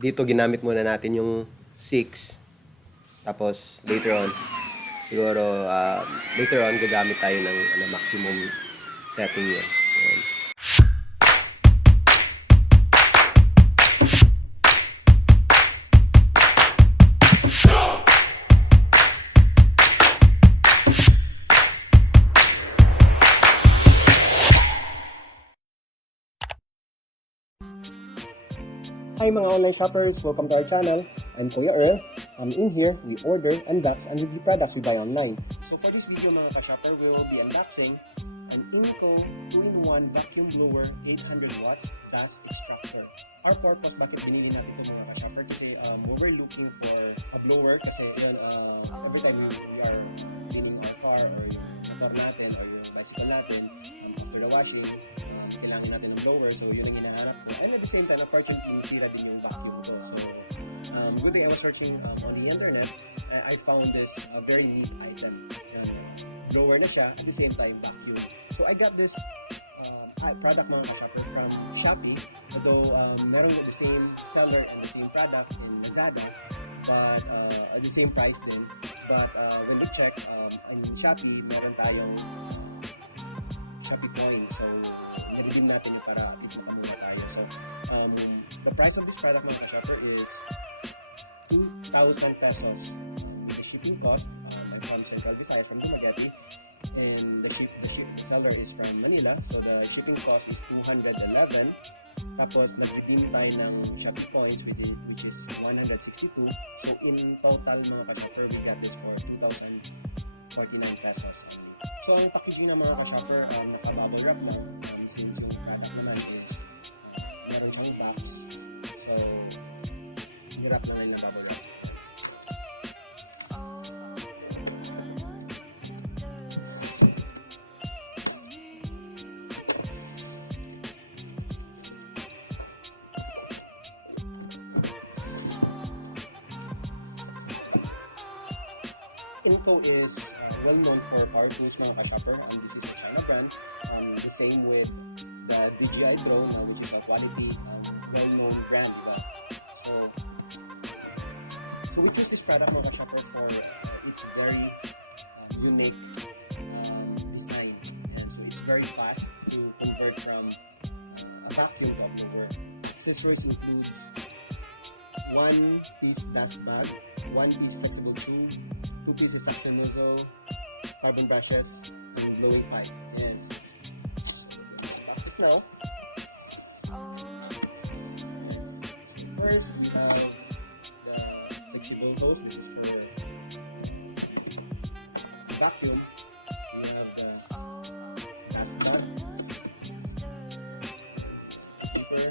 dito ginamit muna natin yung 6. Tapos later on, siguro later on gagamit tayo ng maximum setting yun. Ayan. Hi mga online shoppers! Welcome to our channel. I'm Kuya Earl. In here, we order, unbox, and review products we buy online. So for this video mga ka-shopper, we will be unboxing an INGCO 2-in-1 vacuum blower 800 watts dust extractor. Our purpose, bakit binili natin ito mga ka-shopper? Kasi we were looking for a blower kasi every time we are cleaning our car or yung motor natin or yung bicycle natin, after the washing, kailangan natin ng blower. So yun ang hinahanap ko. And at the same time, unfortunately, nasira din yung vacuum ko. So good thing I was searching on the internet, I found this very neat item. Blower na siya, at the same time, vacuum. So I got this product mga ka-shopper from Shopee. Although meron the same seller and the same product in Lazada, but at the same price din. But when we check in Shopee, meron tayong Shopee coin. So na-redeem natin para at least makamuna tayo. So the price of this product mga ka-shopper is 2,000 pesos. The shipping cost, I'm from Central Visayas, from Dumaguete, and the seller is from Manila, so the shipping cost is 211. Tapos nag-redeem tayo ng Shopee points which is 162. So in total mga ka-shopper, we got this for 2,049 pesos. So ang packaging ng mga ka-shopper, naka-bubble wrap na, since yung product naman is meron siyang box. So hirap na rin na bubble wrap. INGCO is well known for power tools mga ka-shopper. This is a China brand. The same with the DJI Drone, which is a quality well-known brand. So we choose this product mga ka-shopper for its very unique design. And so it's very fast to convert from a vacuum to a blower. Accessories includes 1-piece dust bag, 1-piece flexible tube, 2 pieces suction nozzle, carbon brushes, and blowing pipe. And box this now. First, we have the flexible hose. This is for vacuum. We have the dust bag, keeper.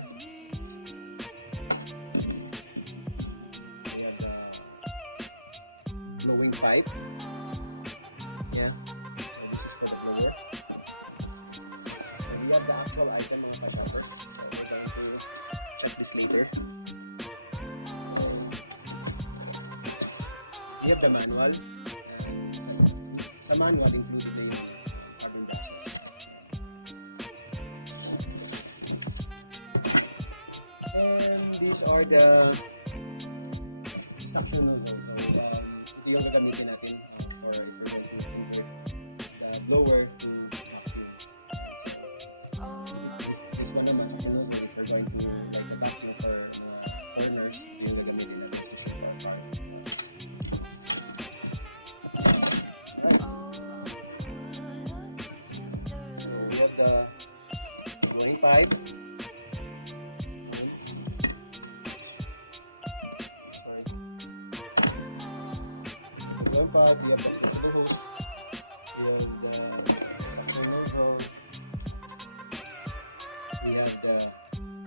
We have the blowing pipe. Yeah, so this is for the blower. And we have the actual item mga ka-shopper. So we're going to check this later. We have the manual. Sa manual included na yung carbon brushes. And these are the suction nozzles. Ito yung gagamitin natin for if we're going to convert the blower to vacuum. So this one naman suction nozzle, if we're going to like the vacuum for corners, yung gagamitin natin to shoot our car. So we have the blowing pipe. We have the flexible hose, we have the suction nozzle, we have the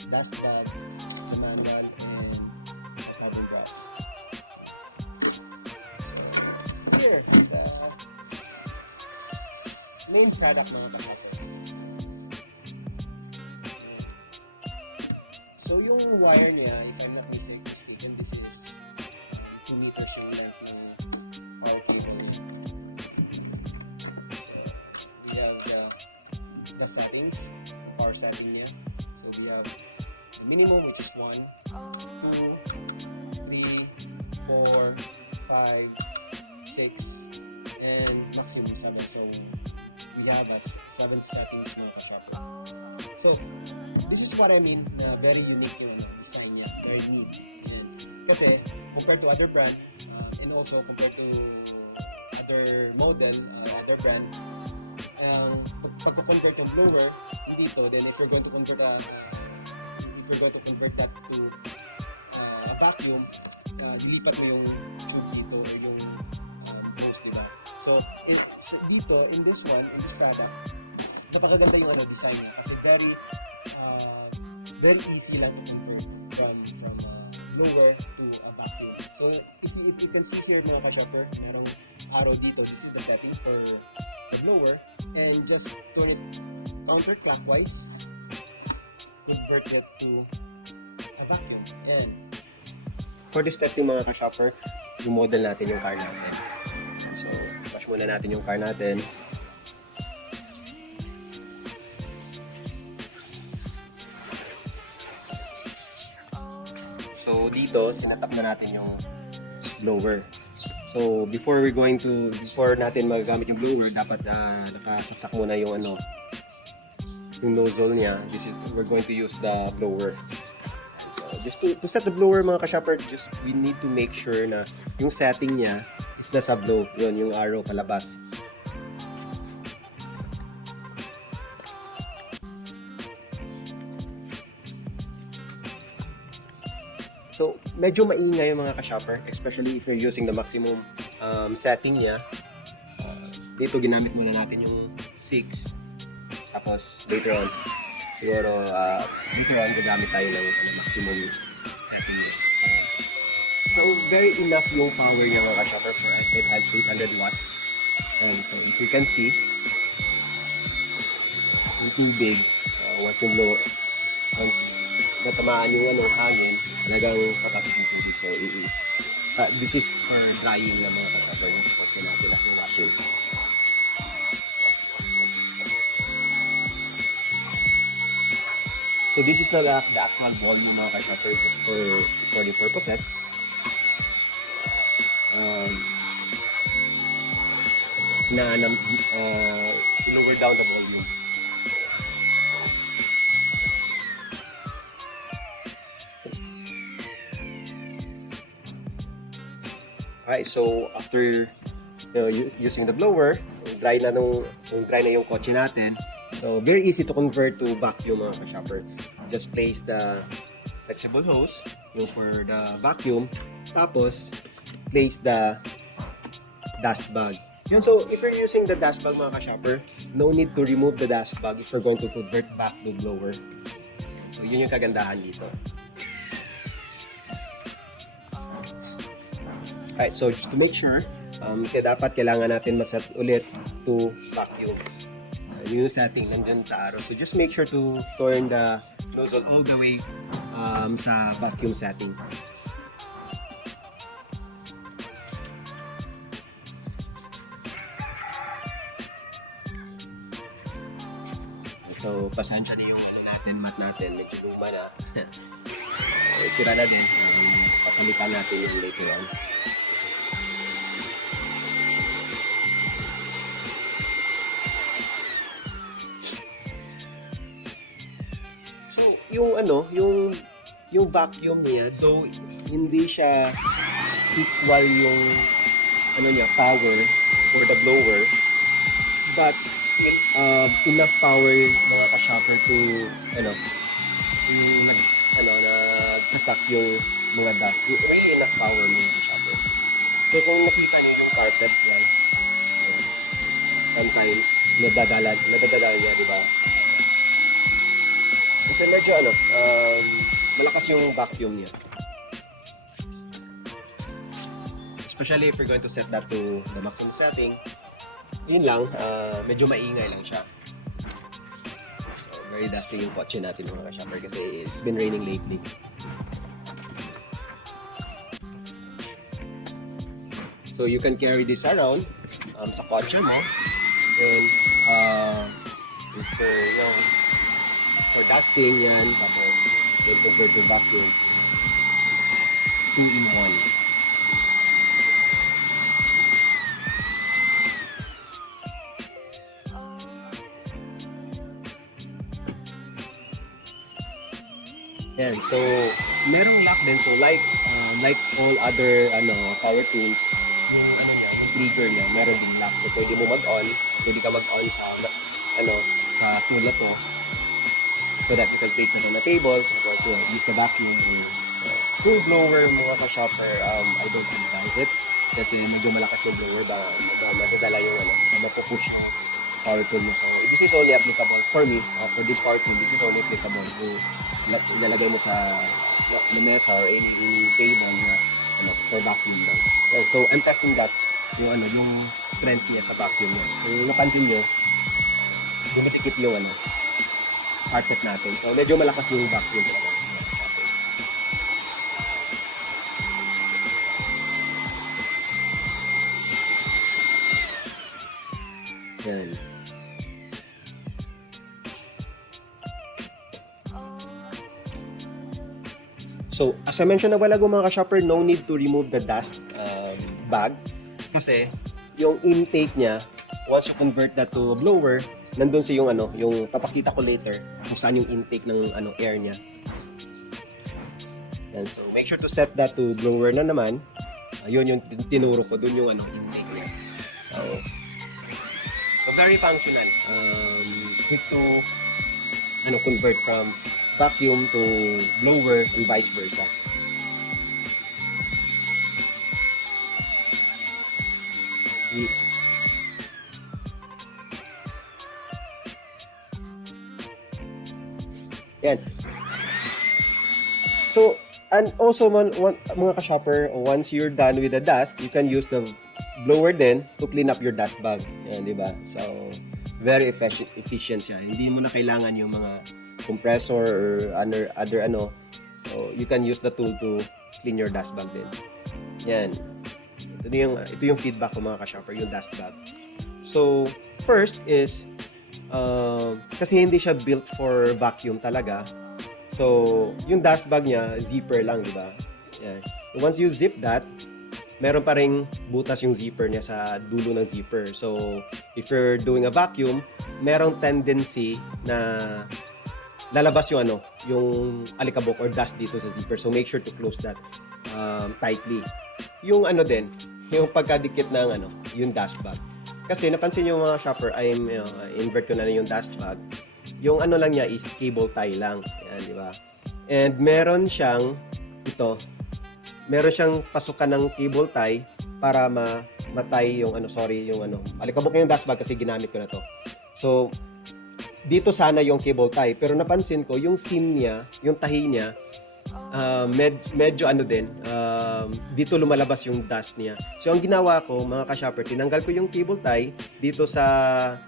dust bag, the manual, and the carbon brush. Here, the main product mga ka-shopper. So yung wire niya, if I'm not mistaken, this is 2 meters yung length ng power cable niya. We have the settings, the power setting niya. So we have the minimum, which is 1, 2, 5, 6, and maximum 7. So we have a 7 settings mga ka-shopper. So this is what I mean na very unique yung design niya, very neat. Kasi compared to other brand and also compared to other model, other brand, pag-convert yung blower dito, then if you're going to convert that to a vacuum, lilipat mo yung tube dito or yung hose, diba? So dito, in this product, napakaganda yung design niya kasi very easy lang to convert from blower to a vacuum. So if you can see here mga ka-shopper, merong arrow dito. This is the setting for the blower, and just turn it counterclockwise, convert it to a vacuum. And for this testing mga ka-shopper, i-model natin yung car natin. So wash muna natin yung car natin. So dito, sinatap na natin yung blower. So before natin magagamit yung blower, dapat nakasaksak muna yung yung nozzle niya. We're going to use the blower. So just to set the blower mga ka-shopper, we need to make sure na yung setting niya is nasa blow. Yun, yung arrow palabas. So, medyo maingay yung mga ka-shopper, especially if you're using the maximum setting niya. Dito, ginamit muna natin yung 6. Tapos, later on, gagamit tayo ng maximum setting niya. So, very enough yung power niya mga ka-shopper. It has 800 watts. And so, if you can see, yung tubig, once yung blow, natamaan yung hangin, talagang patasok yung tubig. So, this is for drying na mga ka-shopper yung kotse natin at washing. So, this is not the actual volume mga ka-shopper, just for the purposes. Lower down the volume. Alright, so after using the blower, dry na yung kotse natin. So very easy to convert to vacuum mga ka-shopper. Just place the flexible hose, yung for the vacuum, tapos place the dust bag. Yun, so if you're using the dust bag mga ka-shopper, no need to remove the dust bag if you're going to convert back the blower. So yun yung kagandahan dito. Alright, so just to make sure, kailangan natin maset ulit to vacuum. Yung setting nandyan sa arrow. So just make sure to turn the nozzle all the way sa vacuum setting. So pasensya na yung mat natin, medyo luma na. Sira na din. Papalitan natin yung later on. Yung vacuum niya, though hindi siya equal yung power for the blower, but still enough power mga ka-shopper to nagsasak yung mga dust. Really enough power mga ka-shopper. So kung nakita niyo yung carpet yan, sometimes nadadala niya, di ba? Kasi medyo malakas yung vacuum niya. Especially if you're going to set that to the maximum setting, yun lang, medyo maingay lang siya. So, very dusty yung kotse natin mga ka-shopper kasi it's been raining lately. So, you can carry this around sa kotse mo. Then, for dusting yan, tapos then convert to vacuum. 2-in-1. So, merong lock din. So, like all other power tools, yung trigger niya, meron din lock. So, pwede mo mag-on. Pwede ka mag-on sa, sa tool na to. So that you can place it on the table. So, to use the vacuum. Tool blower, mga ka-shopper, I don't advise it. Kasi medyo malakas yung blower. Matadala yung mapupush na power tool mo. So, this is only applicable for me. For this power tool, this is only applicable kung ilalagay mo sa lamesa or any table na for vacuum lang. So, I'm testing that yung strength niya sa vacuum niya. Kung napansin nyo, dumitikit yung carpet natin. So, medyo malakas yung vacuum natin. Yan. So, as I mentioned na wala mga ka-shopper, no need to remove the dust bag. Kasi, yung intake niya, once you convert that to a blower, nandun sa yung yung papakita ko later kung saan yung intake ng air niya. Yan. So, make sure to set that to blower na naman. Yun yung tinuro ko, dun yung intake niya. So very functional. Quick to convert from vacuum to blower and vice versa. Yan. So, and also mga ka-shopper, once you're done with the dust, you can use the blower then to clean up your dust bag. Yan, di ba? So, very efficient siya. Hindi mo na kailangan yung mga compressor or other So, you can use the tool to clean your dust bag din. Yan. Ito yung feedback ko mga ka-shopper, yung dust bag. So, first is kasi hindi siya built for vacuum talaga. So, yung dust bag niya, zipper lang, di ba? Yan. Once you zip that, meron pa ring butas yung zipper niya sa dulo ng zipper. So, if you're doing a vacuum, merong tendency na lalabas yung yung alikabok or dust dito sa zipper. So, make sure to close that tightly. Yung din, yung pagkadikit ng yung dust bag. Kasi napansin yung mga shopper, invert ko na yung dust bag. Yung lang niya is cable tie lang. Yan, di ba? And meron siyang meron siyang pasukan ng cable tie para matay yung alikabok yung dust bag kasi ginamit ko na to. So, dito sana yung cable tie. Pero napansin ko, yung seam niya, yung tahi niya, medyo dito lumalabas yung dust niya. So, ang ginawa ko, mga ka-shopper, tinanggal ko yung cable tie dito sa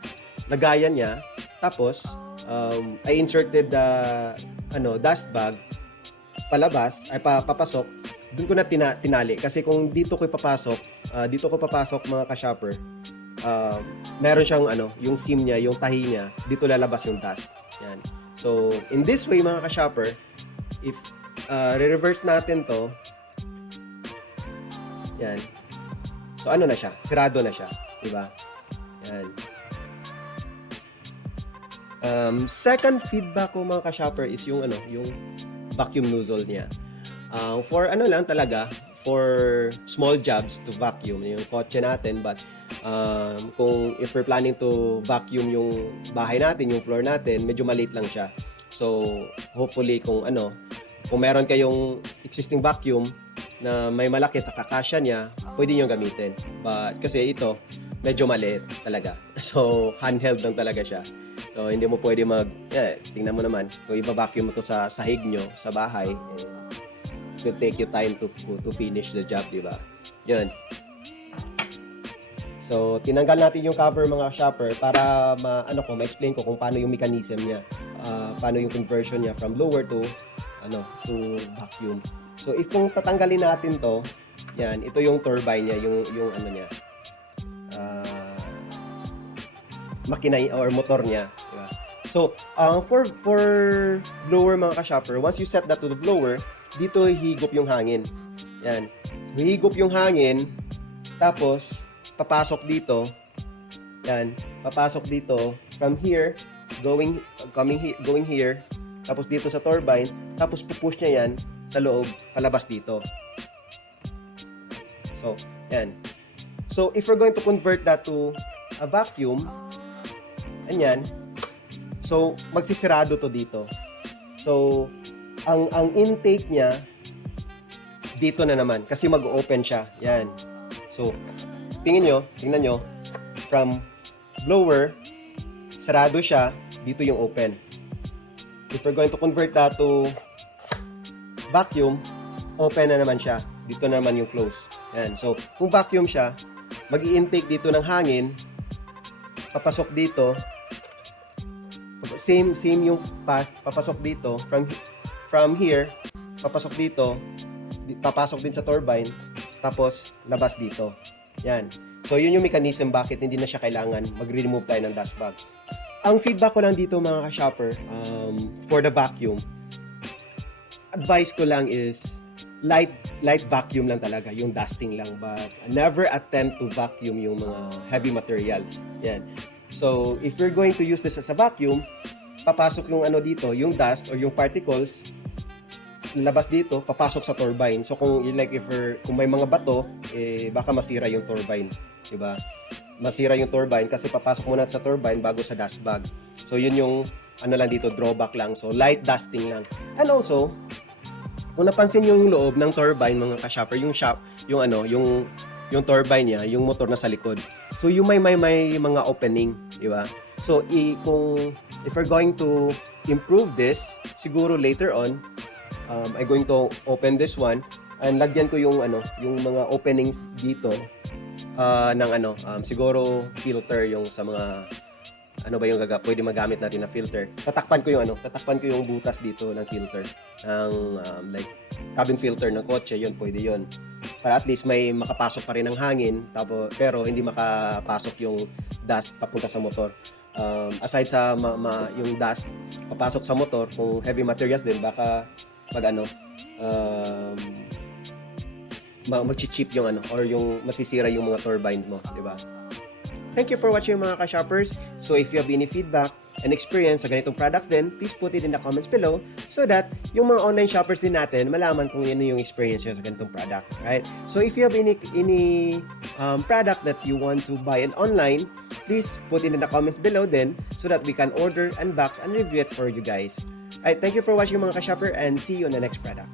lagayan niya. Tapos, I inserted the dust bag papasok. Doon ko na tinali kasi kung dito ko papasok mga ka-shopper, meron siyang yung seam niya, yung tahi niya, dito lalabas yung dust. Yan. So, in this way mga ka-shopper, if re-reverse natin to, yan. So, na siya? Sirado na siya, di ba? Yan. Second feedback ko mga ka-shopper is yung yung vacuum nozzle niya. For lang talaga, for small jobs to vacuum yung kotse natin, but if we're planning to vacuum yung bahay natin, yung floor natin, medyo maliit lang siya. So, hopefully kung meron kayong existing vacuum na may malaki at kakasya niya, pwede nyo gamitin. But kasi ito, medyo maliit talaga. So, handheld lang talaga siya. So, hindi mo pwede tingnan mo naman, kung iba-vacuum mo to sa sahig nyo, sa bahay, it will take you time to finish the job, di ba? Yun. So, tinanggal natin yung cover mga shopper para ma-explain ko kung paano yung mechanism niya, paano yung conversion niya from blower to vacuum. So, if kung tatanggalin natin to, yan, ito yung turbine niya, yung niya, makina or motor niya, di ba? So, for blower mga ka-shopper, once you set that to the blower, dito higop yung hangin. Yan. So, higop yung hangin, tapos papasok dito. Yan, papasok dito from here, going here, tapos dito sa turbine, tapos pupush niya yan sa loob, palabas dito. So, yan. So, if we're going to convert that to a vacuum, ganyan, so, magsisirado to dito. So, ang intake niya, dito na naman, kasi mag-open siya. Yan. So, tingnan nyo, from blower, sarado siya, dito yung open. If we're going to convert that to vacuum, open na naman siya. Dito na naman yung close. Yan. So, kung vacuum siya, mag-i-intake dito ng hangin, papasok dito, same yung path, papasok dito, from here, papasok dito, papasok din sa turbine, tapos labas dito. Yan. So, yun yung mechanism bakit hindi na siya kailangan mag-remove tayo ng dust bag. Ang feedback ko lang dito mga ka-shopper, for the vacuum, advice ko lang is light vacuum lang talaga, yung dusting lang, but never attempt to vacuum yung mga heavy materials. Yan. So, if you're going to use this as a vacuum, papasok yung ano dito, yung dust or yung particles, labas dito, papasok sa turbine. So, kung may mga bato, baka masira yung turbine. Diba? Masira yung turbine kasi papasok muna sa turbine bago sa dust bag. So, yun yung ano lang dito, drawback lang. So, light dusting lang. And also, kung napansin yung loob ng turbine, mga ka-shopper, yung turbine niya, yung motor na sa likod. So, yung may mga opening, di ba? So, if we're going to improve this, siguro later on, I'm going to open this one and lagyan ko yung mga openings dito ng siguro filter yung sa mga pwede magamit natin na filter. Tatakpan ko yung butas dito ng filter ng cabin filter ng kotse, yun pwede yun. Para at least may makapasok pa rin ng hangin pero hindi makapasok yung dust papunta sa motor. Aside sa yung dust papasok sa motor, kung heavy material din baka mag-chip yung or yung masisira yung mga turbine mo, di ba? Thank you for watching mga ka-shoppers. So if you have any feedback and experience sa ganitong product din, please put it in the comments below so that yung mga online shoppers din natin malaman kung ano yung experience nyo sa ganitong product, right? So if you have any product that you want to buy online, please put it in the comments below then so that we can order, unbox, and review it for you guys. Alright, thank you for watching mga ka-shopper and see you on the next product.